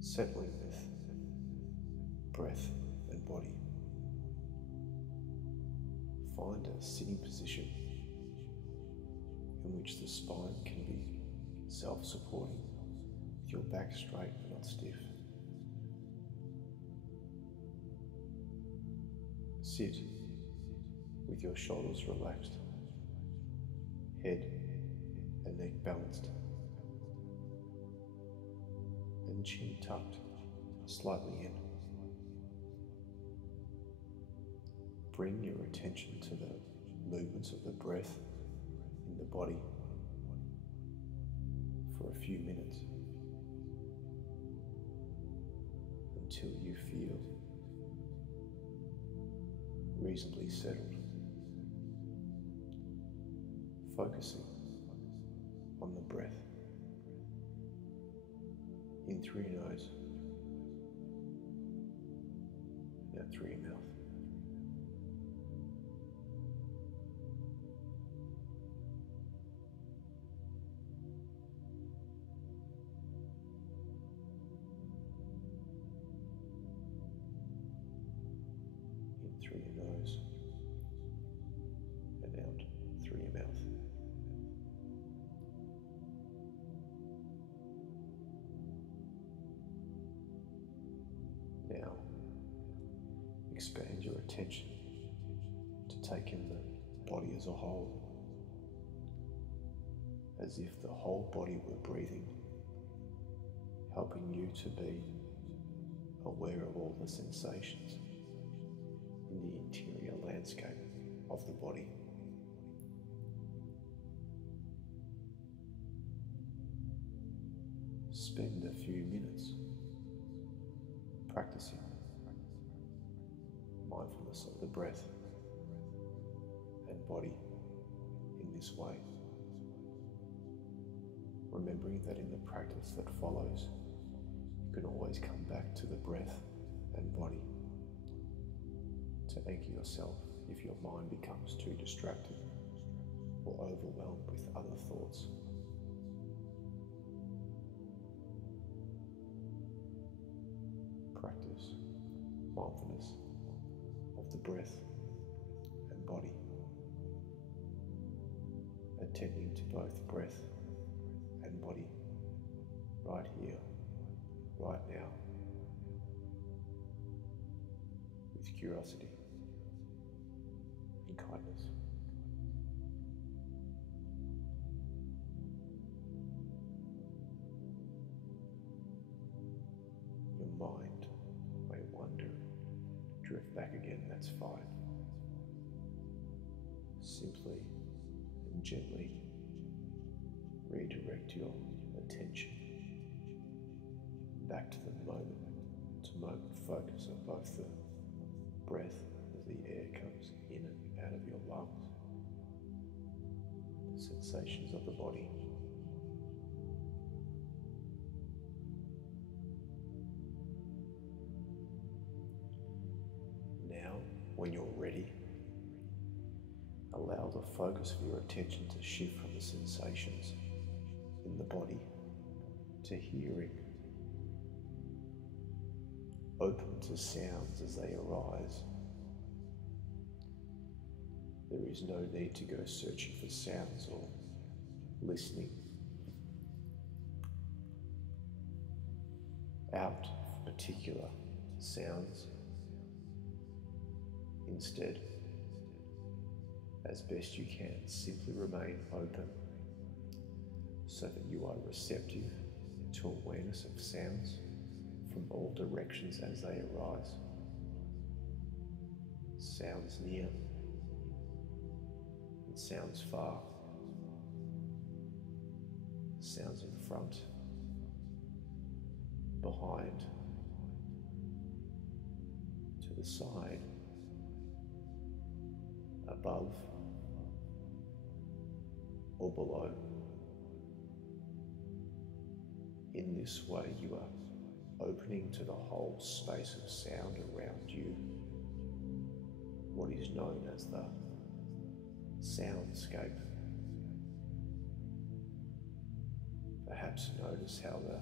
settling with breath and body. Find a sitting position in which the spine can be self-supporting, with your back straight but not stiff. Sit with your shoulders relaxed, head and neck balanced, and chin tucked slightly in. Bring your attention to the movements of the breath in the body for a few minutes until you feel reasonably settled, focusing on the breath in through your nose and out through your mouth. In through your nose and out through your mouth. Now, expand your attention to take in the body as a whole, as if the whole body were breathing, helping you to be aware of all the sensations in the interior landscape of the body. Spend a few minutes practicing mindfulness of the breath and body in this way, remembering that in the practice that follows, you can always come back to the breath and body to anchor yourself if your mind becomes too distracted or overwhelmed with other thoughts. Practice mindfulness of the breath and body, attending to both breath and body right here, right now, with curiosity and kindness. Your mind may wander, drift back again, that's fine. Simply and gently redirect your attention back to the moment-to-moment focus of both the breath as the air comes in and out of your lungs, the sensations of the body. Now, when you're ready, allow the focus of your attention to shift from the sensations in the body to hearing. Open to sounds as they arise. There is no need to go searching for sounds or listening out for particular sounds. Instead, as best you can, simply remain open so that you are receptive to awareness of sounds from all directions as they arise. Sounds near and sounds far. Sounds in front, behind, to the side, above or below. In this way, you are opening to the whole space of sound around you, what is known as the soundscape. Perhaps notice how the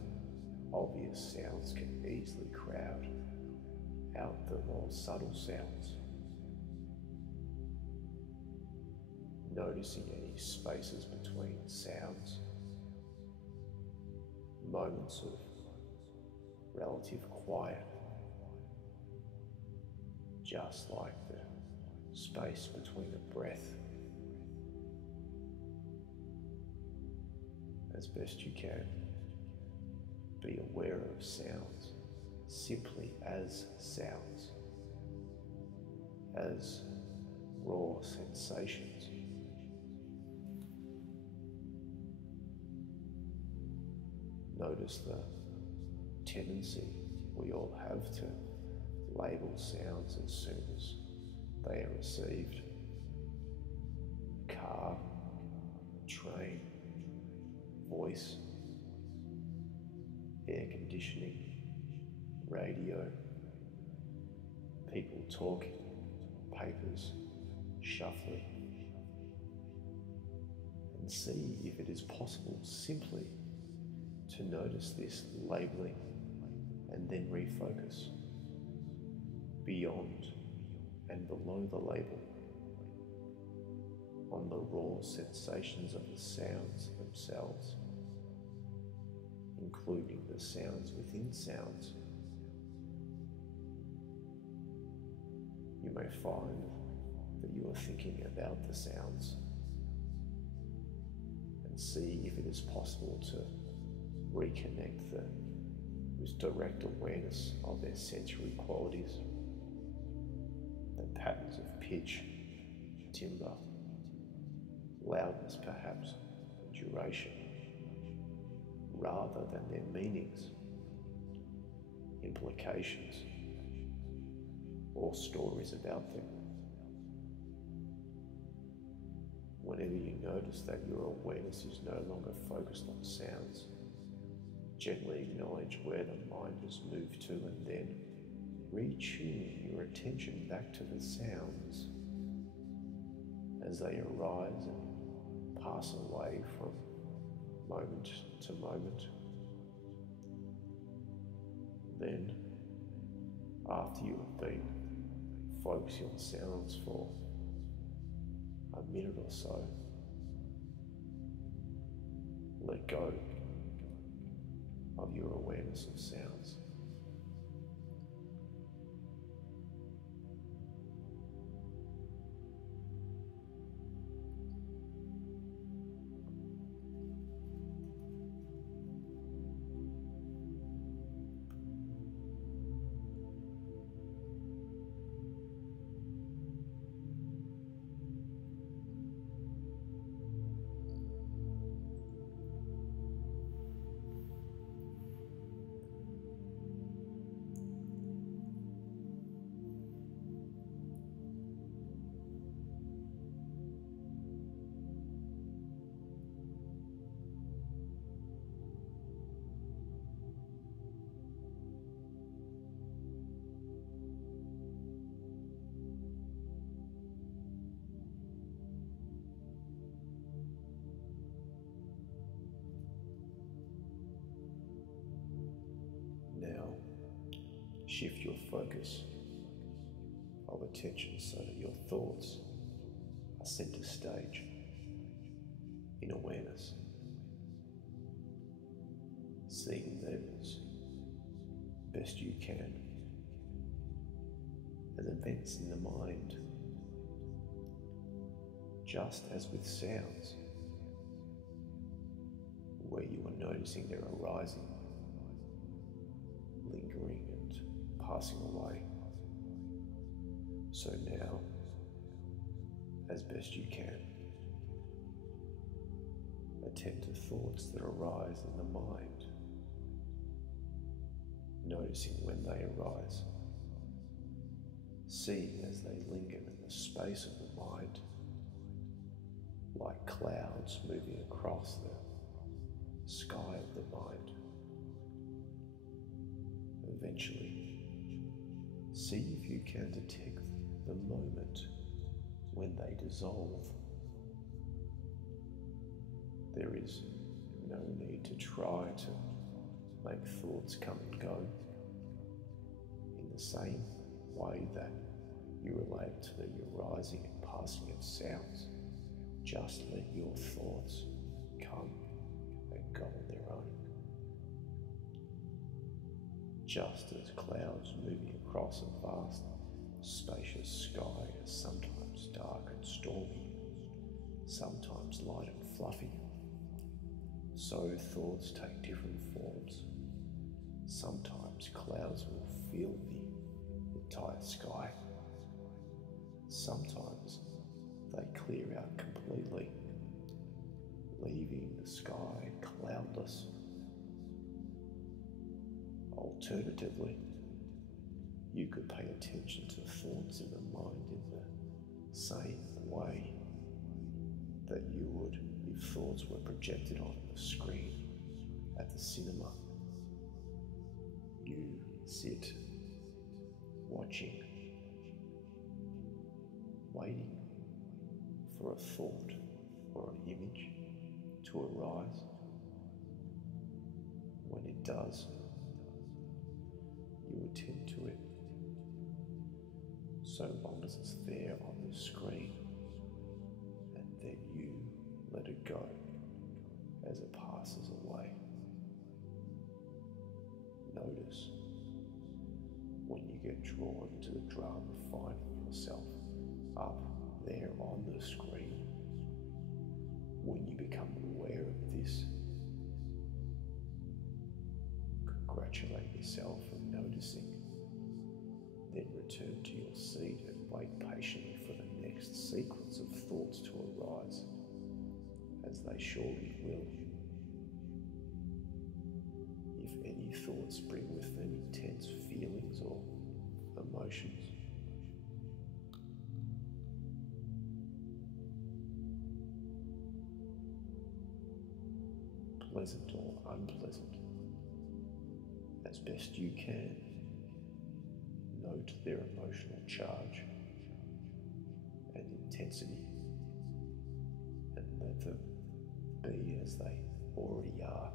obvious sounds can easily crowd out the more subtle sounds. Noticing any spaces between sounds, moments of relative quiet, just like the space between a breath. As best you can, be aware of sounds simply as sounds, as raw sensations. Notice the tendency we all have to label sounds as soon as they are received. Car, train, voice, air conditioning, radio, people talking, papers, shuffling, and see if it is possible simply to notice this labeling and then refocus beyond and below the label on the raw sensations of the sounds themselves, including the sounds within sounds. You may find that you are thinking about the sounds and see if it is possible to reconnect with direct awareness of their sensory qualities, the patterns of pitch, timbre, loudness perhaps, and duration, rather than their meanings, implications, or stories about them. Whenever you notice that your awareness is no longer focused on sounds, gently acknowledge where the mind has moved to and then retune your attention back to the sounds as they arise and pass away from moment to moment. Then, after you have been focusing on sounds for a minute or so, let go of your awareness of sounds. Now, shift your focus of attention so that your thoughts are center stage in awareness, seeing them as best you can as events in the mind, just as with sounds, where you are noticing their arising, lingering and passing away. So now, as best you can, attend to thoughts that arise in the mind, noticing when they arise, seeing as they linger in the space of the mind, like clouds moving across the sky of the mind. Eventually, see if you can detect the moment when they dissolve. There is no need to try to make thoughts come and go in the same way that you relate to the arising and passing of sounds. Just let your thoughts come and go on their own. Just as clouds moving across a vast, spacious sky is sometimes dark and stormy, sometimes light and fluffy, so thoughts take different forms. Sometimes clouds will fill the entire sky. Sometimes they clear out completely, leaving the sky cloudless. Alternatively, you could pay attention to thoughts in the mind in the same way that you would if thoughts were projected on the screen at the cinema. You sit watching, waiting for a thought or an image to arise. When it does, you attend to it, so long as it's there on the screen, and then you let it go as it passes away. Notice when you get drawn into the drama, finding yourself up there on the screen. When you become aware of this, congratulate yourself for noticing. Then return to your seat and wait patiently for the next sequence of thoughts to arise, as they surely will. If any thoughts bring with them intense feelings or emotions, pleasant or unpleasant, as best you can, note their emotional charge and intensity, and let them be as they already are.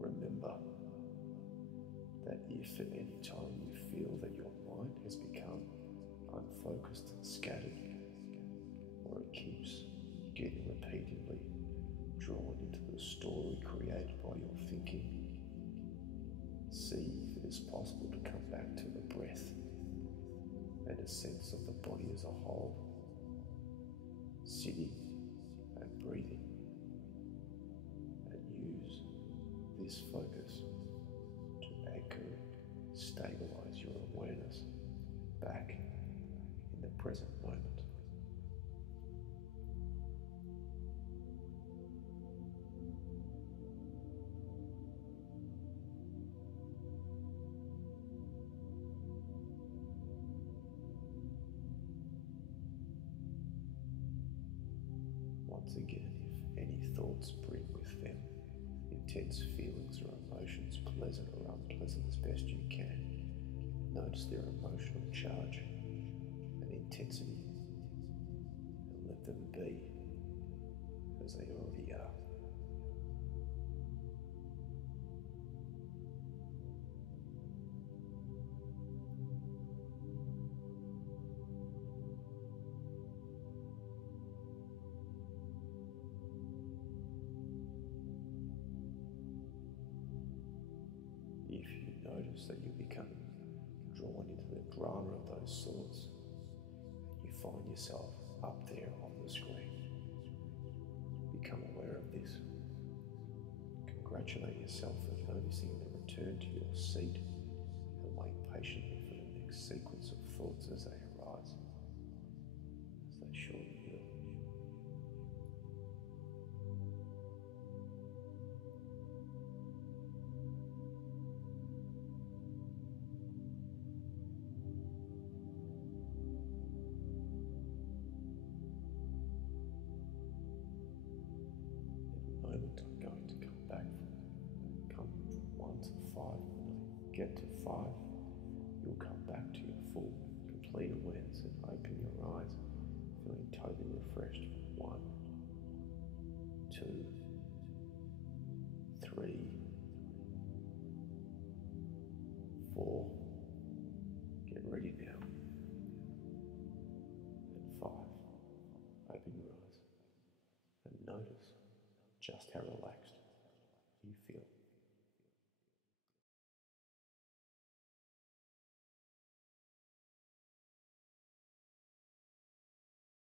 Remember that if at any time you feel that your mind has become unfocused and scattered, or it keeps getting repeatedly drawn into the story created by your thinking, see if it is possible to come back to the breath and a sense of the body as a whole, sitting and breathing, and use this focus to anchor and stabilize your awareness back in the present moment. Once again, if any thoughts bring with them intense feelings or emotions, pleasant or unpleasant, as best you can, notice their emotional charge and intensity, and let them be as they already are. If you notice that you're becoming drawn into the drama of those thoughts, you find yourself up there on the screen, become aware of this. Congratulate yourself for noticing the return to your seat and wait patiently for the next sequence of thoughts as they arise, as they surely will. I'm going to come from 1 to 5. When I get to 5, you'll come back to your full, complete awareness and open your eyes, feeling totally refreshed. 1, 2, 3, 3, 4, get ready now, and 5. Open your eyes and notice just how relaxed you feel.